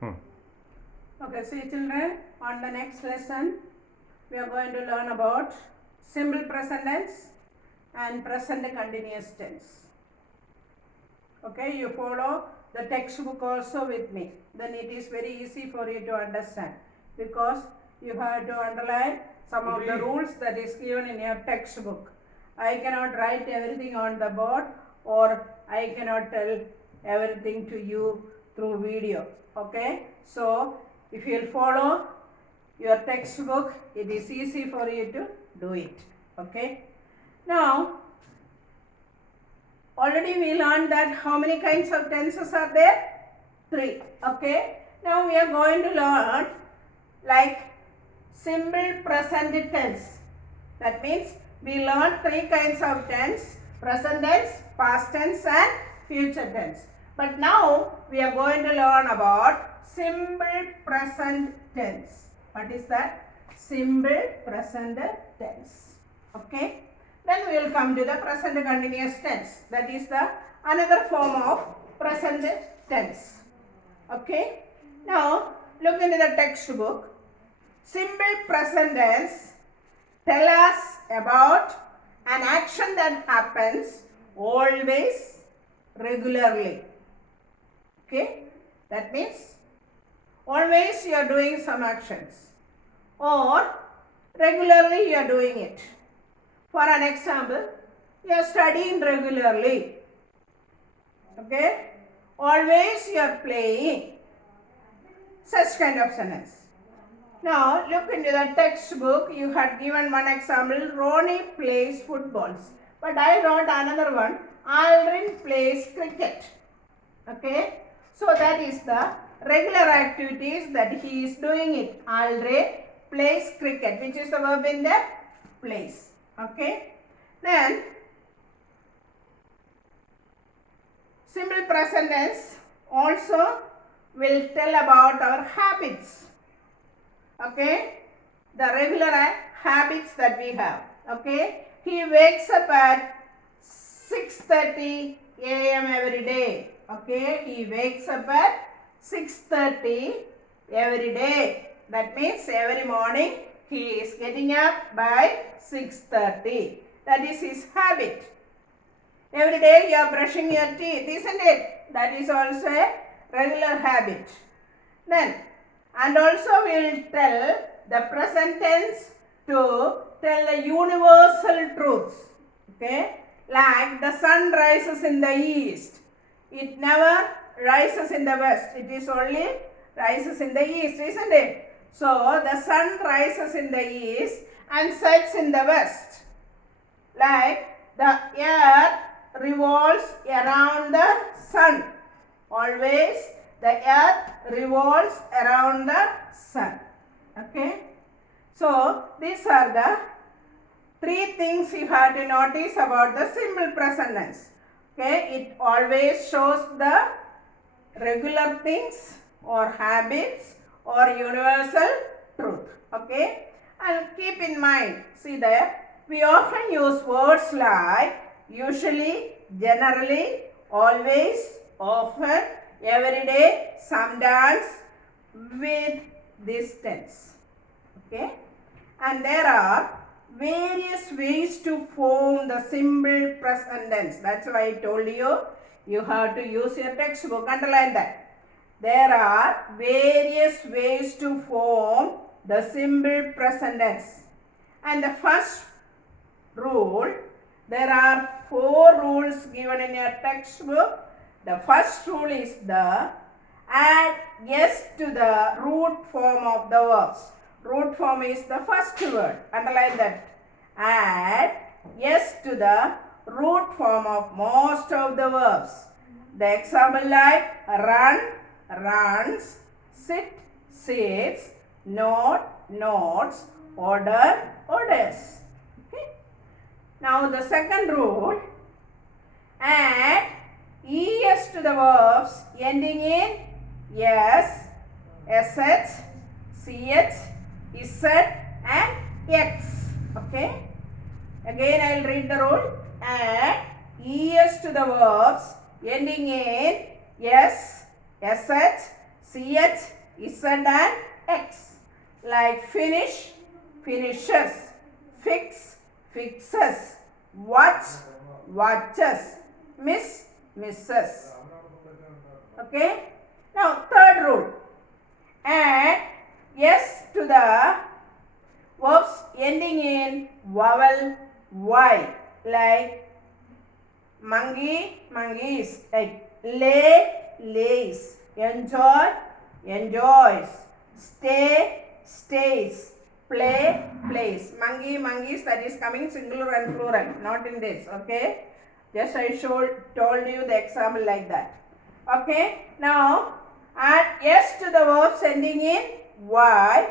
Okay, see children, on the next lesson we are going to learn about simple present tense and present continuous tense. Okay, you follow the textbook also with me, then it is very easy for you to understand, because you have to underline some of the rules that is given in your textbook. I cannot write everything on the board, or I cannot tell everything to you through video. Okay, so if you will follow your textbook, it is easy for you to do it. Okay, now already we learned that how many kinds of tenses are there? 3. Okay, now we are going to learn like simple present tense. That means we learned 3 kinds of tense: present tense, past tense and future tense. But now we are going to learn about simple present tense. What is that? Simple present tense. Okay. Then we will come to the present continuous tense. That is the another form of present tense. Okay. Now look into the textbook. Simple present tense tell us about an action that happens always, regularly. Okay. That means always you are doing some actions, or regularly you are doing it. For an example, you are studying regularly. Okay. Always you are playing. Such kind of sentence. Now look into the textbook. You had given one example. Ronnie plays footballs. But I wrote another one. Aldrin plays cricket. Okay. So that is the regular activities that he is doing it. Aldrin plays cricket, which is the verb in the plays. Okay. Then simple present tense also will tell about our habits. Okay, the regular habits that we have. Okay, he wakes up at 6:30 a.m. every day. Okay, he wakes up at 6:30 every day. That means every morning he is getting up by 6:30. That is his habit. Every day you are brushing your teeth, isn't it? That is also a regular habit. Then, and also we will tell the present tense to tell the universal truths. Okay, like the sun rises in the east. It never rises in the west. It is only rises in the east, isn't it? So the sun rises in the east and sets in the west. Like the earth revolves around the sun. Always the earth revolves around the sun. Okay. So these are the 3 things you have to notice about the simple present tense. Okay. It always shows the regular things or habits or universal truth. Okay. And keep in mind, see there, we often use words like usually, generally, always, often, every day, sometimes with this tense. Okay. And there are various ways to form the simple present tense. That's why I told you, you have to use your textbook. Underline that. There are various ways to form the simple present tense. And the first rule, there are 4 rules given in your textbook. The first rule is the add yes to the root form of the verbs. Root form is the first word. Underline that. Add yes to the root form of most of the verbs. The example like run, runs, sit, sits, note, notes, order, orders. Okay. Now the second rule, add es to the verbs ending in s, sh, ch, z and x. Okay. Again I will read the rule. Add es to the verbs ending in s, sh, CH, Z and X. Like finish, finishes, fix, fixes, watch, watches, miss, misses. Okay. Now third rule. Add S to the verbs ending in vowel Y. Like monkey, monkeys. Like lay, lays. Enjoy, enjoys. Stay, stays. Play, plays. Monkey, monkeys, that is coming singular and plural, not in this. Okay. Just I told you the example like that. Okay. Now add S to the verbs ending in Y.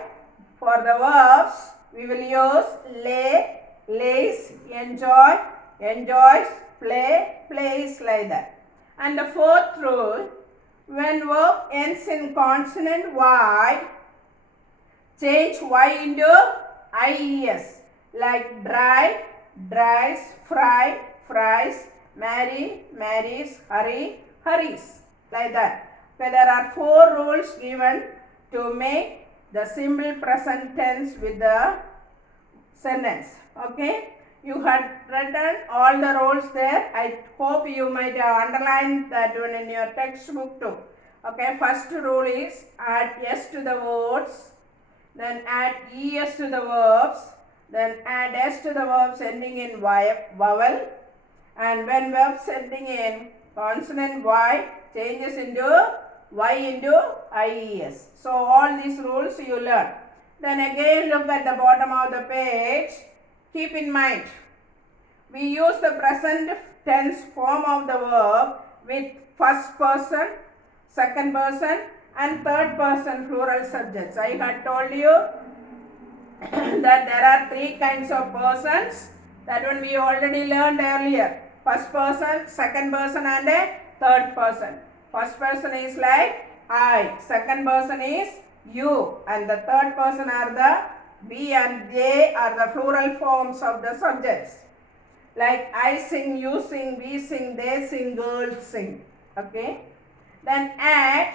For the verbs, we will use lay, lays, enjoy, enjoys, play, plays, like that. And the fourth rule, when verb ends in consonant Y, change Y into IES. Like dry, dries, fry, fries, marry, marries, hurry, hurries. Like that. Okay, there are 4 rules given to make the simple present tense with the sentence. Okay, you had written all the rules there. I hope you might have underlined that one in your textbook too. Okay, first rule is add S to the words, then add ES to the verbs, then add S to the verbs ending in vowel, and when verbs ending in consonant Y changes into Y into IES. So all these rules you learn. Then again look at the bottom of the page. Keep in mind, we use the present tense form of the verb with first person, second person and third person plural subjects. I had told you that there are 3 kinds of persons. That one we already learned earlier. First person, second person and a third person. First person is like I, second person is you, and the third person are the we and they are the plural forms of the subjects. Like I sing, you sing, we sing, they sing, girls sing. Okay. Then add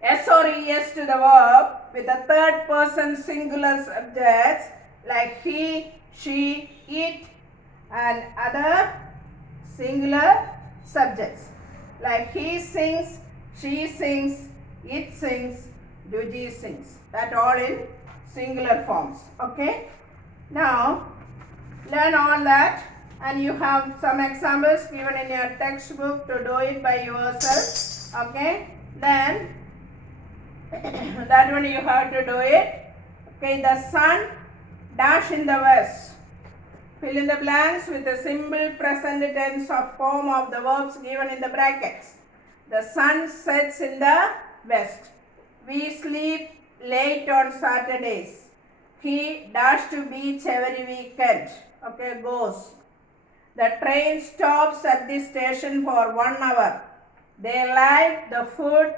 S or ES to the verb with the third person singular subjects like he, she, it and other singular subjects. Like he sings, she sings, it sings, Duji sings. That all in singular forms. Okay. Now learn all that, and you have some examples given in your textbook to do it by yourself. Okay. Then that one you have to do it. Okay. The sun dash in the west. Fill in the blanks with the simple present tense of form of the verbs given in the brackets. The sun sets in the west. We sleep late on Saturdays. He dash to beach every weekend. Okay, goes. The train stops at this station for 1 hour. They like the food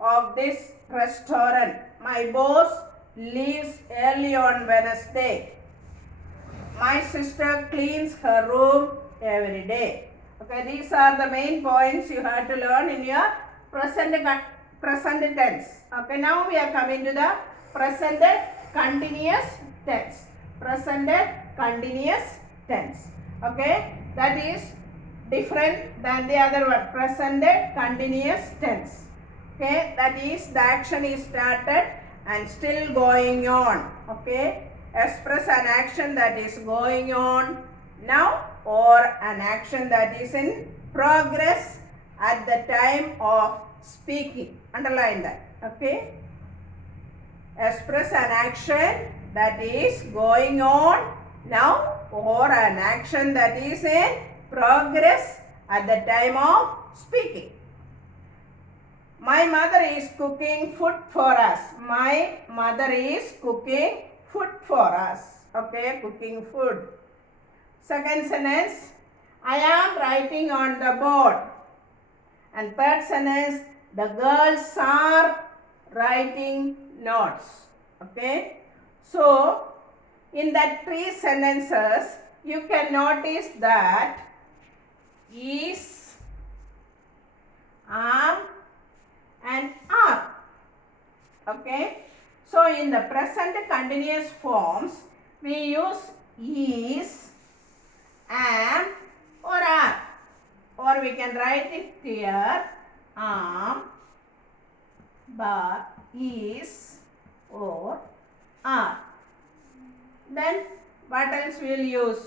of this restaurant. My boss leaves early on Wednesday. My sister cleans her room every day. Okay, these are the main points you have to learn in your present tense. Okay, now we are coming to the present continuous tense. Present continuous tense. Okay, that is different than the other one. Present continuous tense. Okay, that is the action is started and still going on. Okay, express an action that is going on now or an action that is in progress at the time of speaking. Underline that. Okay, express an action that is going on now or an action that is in progress at the time of speaking. My mother is cooking food for us. My mother is cooking food for us. Okay, cooking food. Second sentence, I am writing on the board. And third sentence, the girls are writing notes. Okay. So, in that 3 sentences, you can notice that is, am and Okay. So in the present continuous forms, we use is, am or are. Or we can write it here, am, but, is or are. Then what else we will use?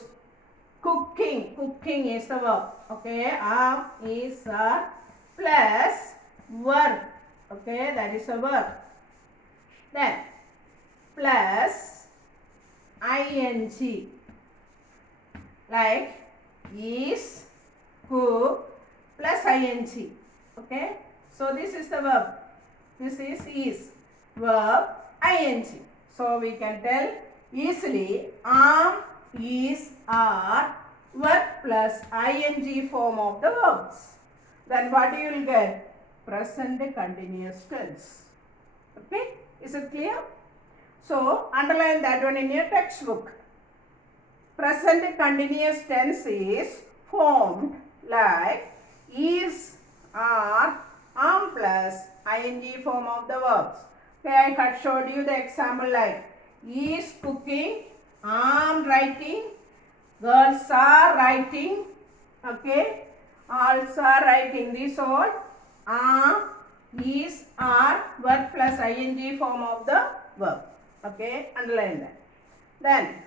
Cooking. Cooking is the verb. Okay. Am, is, are plus verb. Okay. That is a verb. Then plus ing. Like is, cook plus ing. Okay. So this is the verb. This is verb ing. So we can tell easily am, is, are verb plus ing form of the verbs. Then what you will get? Present continuous tense. Okay, is it clear? So underline that one in your textbook. Present continuous tense is formed like is, are, am plus ing form of the verbs. Okay, I had showed you the example like is cooking, am writing, girls are writing, okay, also are writing. These all am, is, are verb plus ing form of the verb. Okay, underline that. Then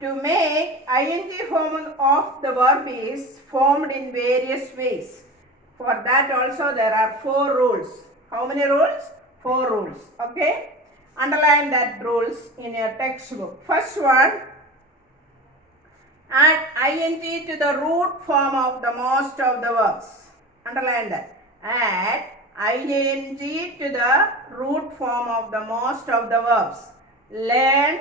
to make ing form of the verb is formed in various ways. For that also there are 4 rules. How many rules? 4 rules. Okay. Underline that rules in your textbook. First one, add ing to the root form of the most of the verbs. Underline that. Add ing to the root form of the most of the verbs. Learn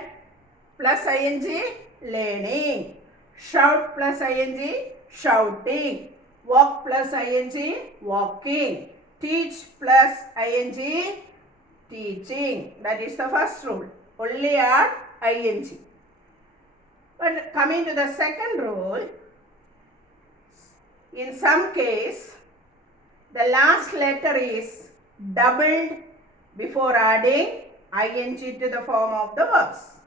plus ing, learning. Shout plus ing, shouting. Walk plus ing, walking. Teach plus ing, teaching. That is the first rule. Only add ing. But coming to the second rule, in some case, the last letter is doubled before adding ing to the form of the verbs.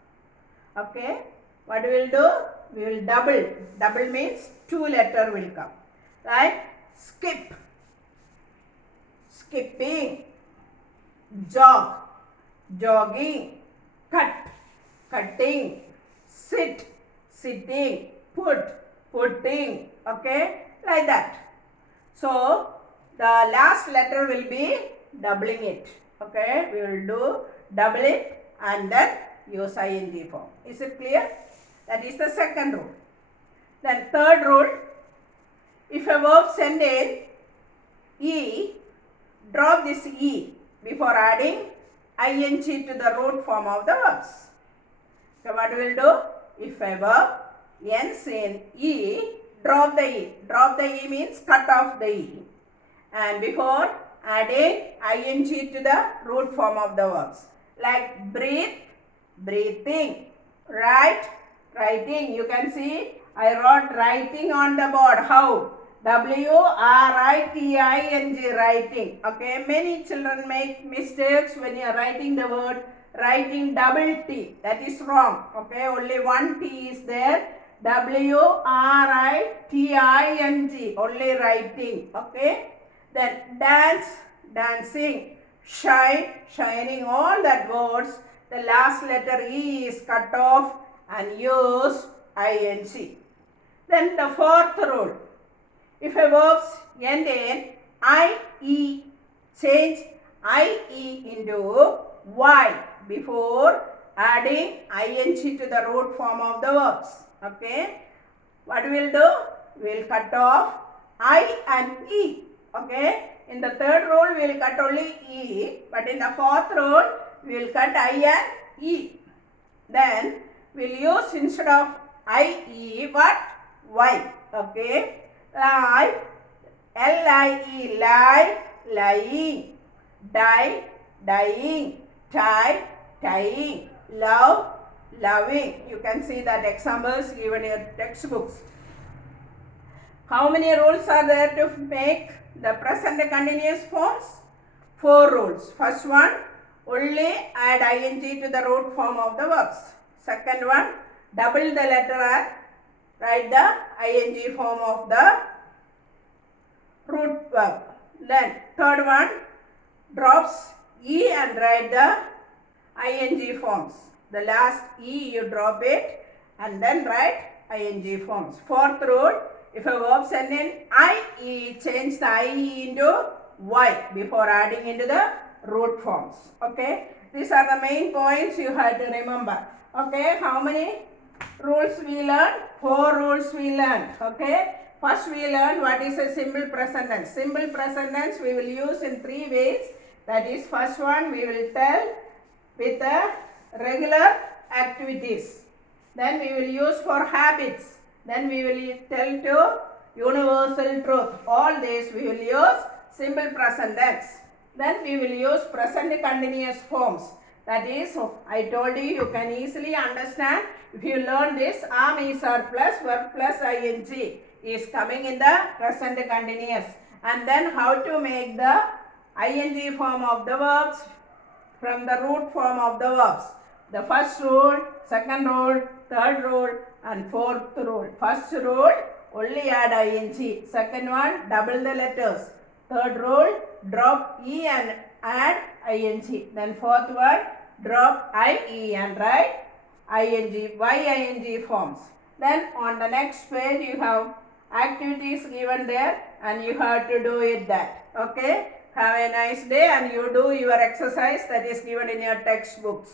Okay, what we will do? We will double. Double means 2 letters will come. Like skip, skipping, jog, jogging, cut, cutting, sit, sitting, put, putting. Okay, like that. So the last letter will be doubling it. Okay, we will do double it and then use ing form. Is it clear? That is the second rule. Then third rule, if a verb send in e, drop this e before adding ing to the root form of the verbs. So what we will do? If a verb ends in e, drop the e. Drop the e means cut off the e. And before adding ing to the root form of the verbs. Like breathe, breathing. Write, writing. You can see I wrote writing on the board. How? W-R-I-T-I-N-G, writing. Okay, many children make mistakes when you are writing the word, writing double T. That is wrong. Okay, only one T is there. W-R-I-T-I-N-G, only writing. Okay, then dance, dancing, shine, shining, all that words. The last letter E is cut off and use ing. Then the fourth rule. If a verb end in IE, change IE into Y before adding ing to the root form of the verbs. Okay. What we will do? We will cut off I and E. Okay. In the third rule, we will cut only E. But in the fourth rule, we will cut I and E. Then we will use instead of IE what? Y. Okay. Like L-I-E, lie, lying, die, dying, tie, tying, love, loving. You can see that examples given in your textbooks. How many rules are there to make the present continuous forms? 4 rules. First one, only add ing to the root form of the verbs. Second one, double the letter and write the ing form of the root verb. Then third one, drops e and write the ing forms. The last e you drop it and then write ing forms. Fourth rule, if a verb end in ie, change the ie into y before adding into the root forms. Okay, these are the main points you have to remember. Okay, how many rules we learned? 4 rules we learned. Okay, first we learned what is a simple present tense. Simple present tense we will use in 3 ways. That is, first one we will tell with a regular activities. Then we will use for habits. Then we will tell to universal truth. All these we will use simple present tense. Then we will use present continuous forms. That is, I told you can easily understand if you learn this, am, is, are plus verb plus ing is coming in the present continuous. And then how to make the ing form of the verbs from the root form of the verbs. The first rule, second rule, third rule and fourth rule. First rule, only add ing. Second one, double the letters. Third rule, drop e and add ing. Then fourth one, drop ie and write ing, ing forms. Then on the next page you have activities given there and you have to do it that. Okay, have a nice day and you do your exercise that is given in your textbooks.